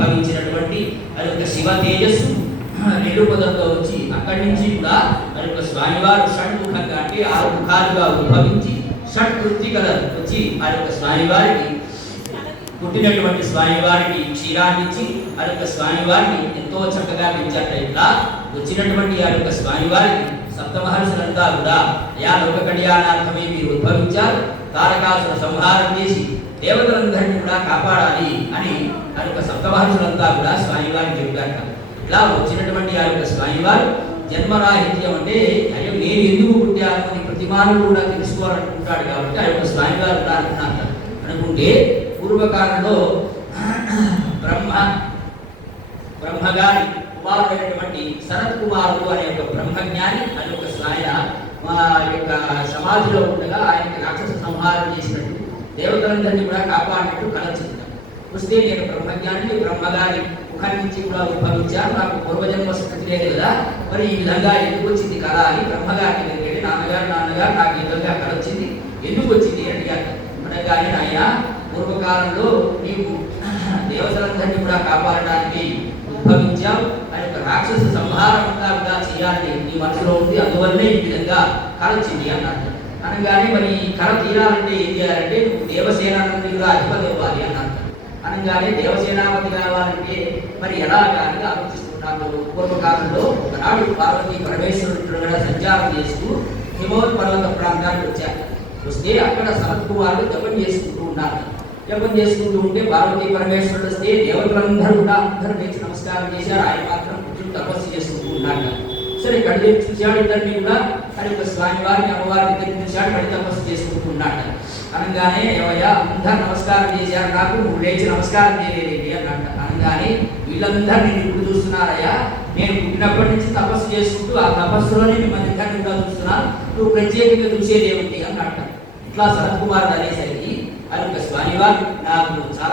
భావించినటువంటి అది ఒక శివ తేజస్సు నిరుపదంతో వచ్చి అక్కడి నుంచి కూడా మరి ఒక స్వామివారు షణ్ముఖంగా అంటే 6 ముఖాలుగా ఉద్భవించి షట్కృత్తికలు వచ్చి ఆ యొక్క స్వామివారికి పుట్టినటువంటి స్వామివారికి క్షీరాన్ని ఇచ్చి ఆ యొక్క స్వామివారిని ఎంతో చక్కగా పెంచాట. ఇట్లా వచ్చినటువంటి ఆ యొక్క స్వామివారికి సప్తమహర్షులంతా కూడా యా లోక కళ్యాణార్థమే మీరు ఉద్భవించారు, తారకాసుర సంహారం చేసి దేవతలందరినీ కూడా కాపాడాలి అని ఆ యొక్క సప్తమహర్షులంతా కూడా స్వామివారిని చెప్పారట. ఇలా వచ్చినటువంటి ఆ యొక్క స్వామివారు జన్మరాహిత్యం అంటే అయ్యో నేను ఎందుకు పుట్టాను అని ప్రతి మానవుడు కూడా తెలుసుకోవాలనుకుంటాడు కాబట్టి ఆ యొక్క స్వామివారు కూడా అనుకున్నారు. అనుకుంటే పూర్వకాలంలో బ్రహ్మగారి కుమారుడైనటువంటి శరత్ కుమారుడు అనే ఒక బ్రహ్మజ్ఞాని అని ఒక ఆయన మా యొక్క సమాధిలో ఉండగా ఆయనకి రాక్షస సంహారం చేసినట్టు దేవతలందరినీ కూడా కాపాడినట్టు కలచింది. వస్తే నేను బ్రహ్మజ్ఞాని బ్రహ్మగారి ముఖం నుంచి కూడా ఉద్భవించాను, నాకు పూర్వజన్మ స్మృతి లేదు కదా, మరి ఈ విధంగా ఎందుకు వచ్చింది కళ అని బ్రహ్మగారిని వెళ్ళి నాన్నగారు నాకు ఈ విధంగా కళ వచ్చింది, ఎందుకు వచ్చింది అని అడిగారు. అనగానే ఆయన పూర్వకాలంలో నీవు దేవతలందరినీ కూడా కాపాడడానికి ఉద్భవించావు, ఆ యొక్క రాక్షస సంహారంగా కూడా చేయాలని నీ మనసులో ఉంది, అందువల్లనే ఈ విధంగా కళ వచ్చింది అన్నారు. అనగానే మరి ఈ కళ తీరాలంటే ఏం చేయాలంటే నువ్వు దేవసేనాపతి కూడా అధిపతి ఇవ్వాలి అన్నారు. అనగానే దేవసేనాపతి కావాలంటే మరి ఎలా కానీ ఆలోచిస్తున్నాడు. పూర్వకాలంలో ఒకనాడు పార్వతీ పరమేశ్వరుడు కూడా సంచారం చేస్తూ హిమవత్ పర్వత ప్రాంతానికి వచ్చారు. వస్తే అక్కడ శరత్ కుమారుడు జపం చేసుకుంటూ ఉన్నారు. జపం చేసుకుంటూ ఉంటే పార్వతీ పరమేశ్వరుడు వస్తే దేవతలందరూ కూడా అందరూ లేచి నమస్కారం చేశారు, ఆయన మాత్రం కూర్చుని తపస్సు చేసుకుంటూ ఉన్నారు. సరే కడిగి చూశాడు, ఇద్దరిని కూడా అది ఒక స్వామివారిని అమ్మవారిని ఇద్దరిని చూశాడు, కడి తపస్సు చేసుకుంటూ ఉన్నాడు. అనగానే ఏవయ్యా అందరూ నమస్కారం చేశారు, నాకు నువ్వు లేచి నమస్కారం చేయలేదేంటి అన్నాడు. అనగానే వీళ్ళందరూ నేను ఇప్పుడు చూస్తున్నారయ్యా, నేను పుట్టినప్పటి నుంచి తపస్సు చేసుకుంటూ ఆ తపస్సులోనే మిమ్మల్ని ఇద్దరిని కూడా చూస్తున్నాను, నువ్వు ప్రత్యేకంగా చూసేదేమిటి అన్నాడు. ఇట్లా శరత్ కుమారుడు అనేసరికి అది ఒక స్వామివారు నాకు చాలా